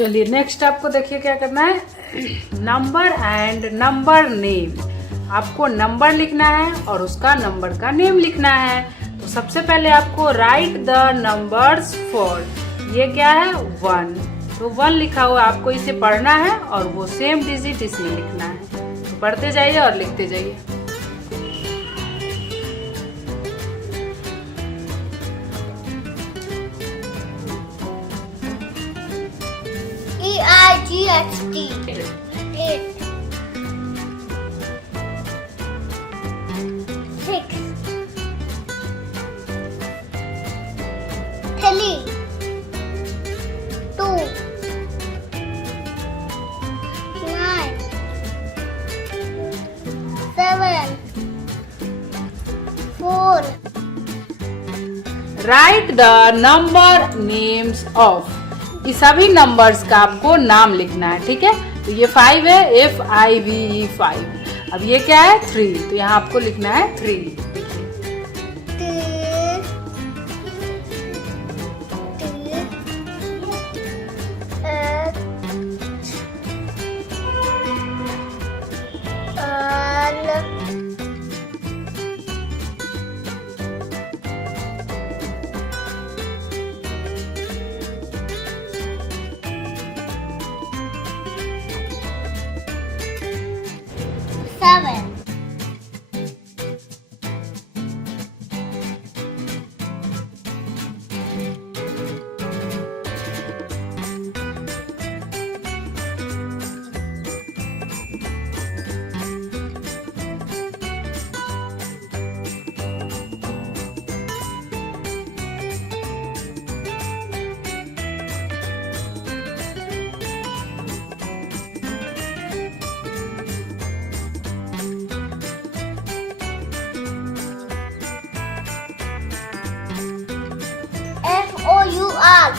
चलिए नेक्स्ट आपको देखिए क्या करना है, नंबर एंड नंबर नेम। आपको नंबर लिखना है और उसका नंबर का नेम लिखना है। तो सबसे पहले आपको राइट द नंबर्स फॉर, ये क्या है 1, तो 1 लिखा हुआ आपको इसे पढ़ना है और वो सेम डिजिट इसमें लिखना है। तो पढ़ते जाइए और लिखते जाइए। EIGHT 8 6 3 2 9 7 4 right the number names of, ये सभी नंबर्स का आपको नाम लिखना है, ठीक है। तो ये 5 है, FIVE 5। अब ये क्या है 3, तो यहाँ आपको लिखना है 3। FOUR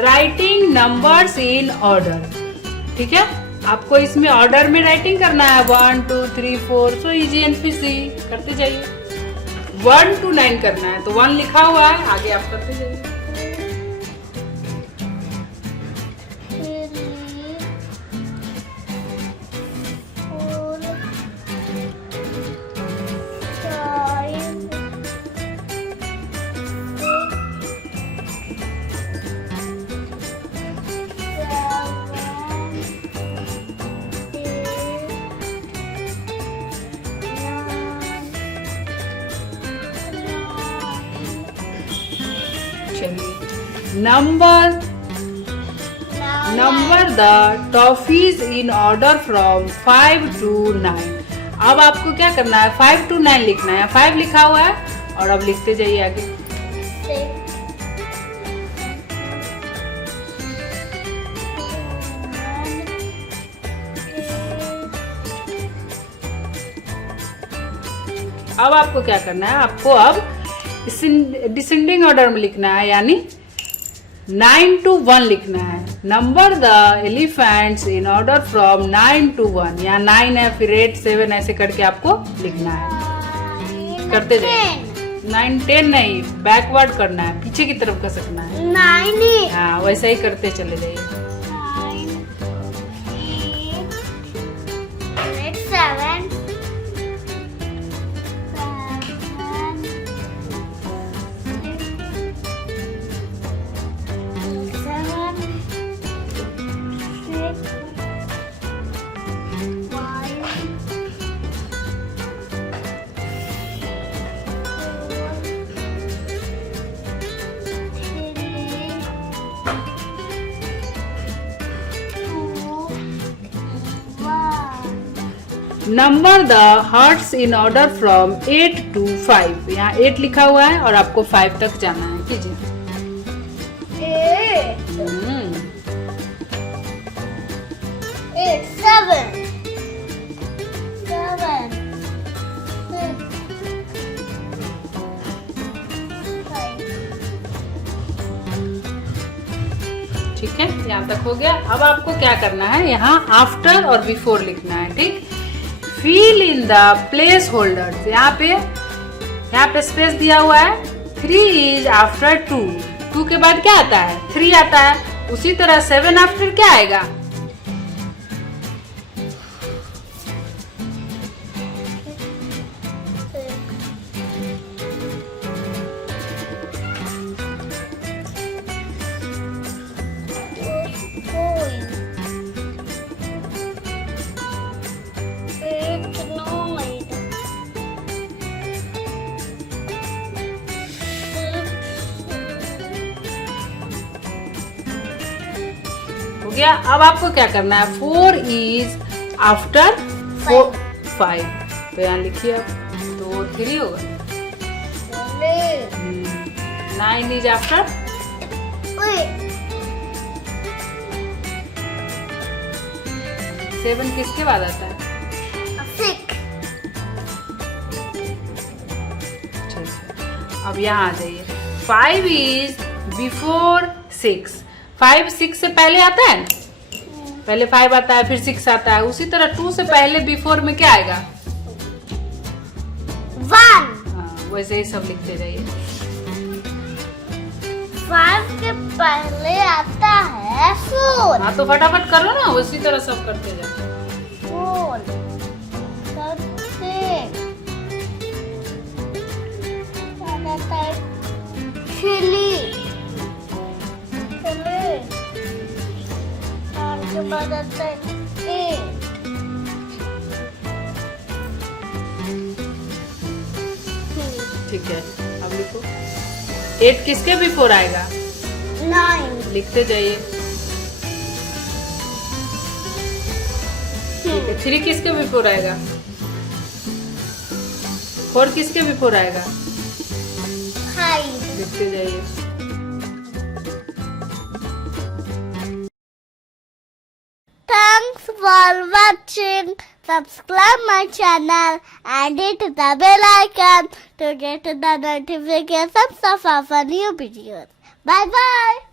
writing numbers in order, ठीक है। आपको इसमें ऑर्डर में राइटिंग करना है 1 2 3 4, सो इजी एंड फिजी करते जाइए। 1 to 9 करना है, तो 1 लिखा हुआ है, आगे आप करते जाइए। Number the toffees in order from 5 to 9। अब आपको क्या करना है 5 to 9 लिखना है। 5 लिखा हुआ है और अब लिखते जाइए आगे। 6 अब आपको क्या करना है, आपको अब डिसेंडिंग ऑर्डर में लिखना है, यानी 9 to 1 लिखना है। Number the elephants in order from 9 to 1। यहाँ 9 है, फिर 8, 7 ऐसे करके आपको लिखना है। करते जाइए। 9, 10 नहीं, बैकवर्ड करना है, पीछे की तरफ खसकना है। 9 हाँ, वैसा ही करते चले जाइए। 7 number the hearts in order from 8 to 5। यहाँ 8 लिखा हुआ है और आपको 5 तक जाना है। कीजिए। 8 7 ठीक है, यहाँ तक हो गया। अब आपको क्या करना है, यहाँ आफ्टर और बिफोर लिखना है। ठीक, fill in the placeholders. यहाँ पे स्पेस दिया हुआ है। 3 इज आफ्टर 2। 2 के बाद क्या आता है, 3 आता है। उसी तरह 7 आफ्टर क्या आएगा, हो गया। अब आपको क्या करना है, 4 इज आफ्टर 5। तो यहाँ लिखिए अब, तो 3 होगा। 9 इज आफ्टर 7 किसके बाद आता है, 6 अब यहाँ आ जाइए। 5 इज बिफोर 6। 5 6 से पहले आता है, पहले 5 आता है, फिर 6 आता है। उसी तरह 2 से पहले बिफोर में क्या आएगा, 1। हाँ, वैसे ही सब लिखते जाइए। 5 के पहले आता है 4। हाँ, तो फटाफट करो ना, उसी तरह सब करते जाओ। 4 के बाद आता है 8। ठीक है, अब लिखो। 8 किसके बिफोर आएगा, 9। लिखते जाइए। ठीक है, 3 किसके बिफोर आएगा, 4 किसके बिफोर आएगा, 5। लिखते जाइए। Thanks for watching. Subscribe my channel and hit the bell icon to get the notifications of our new videos. Bye bye.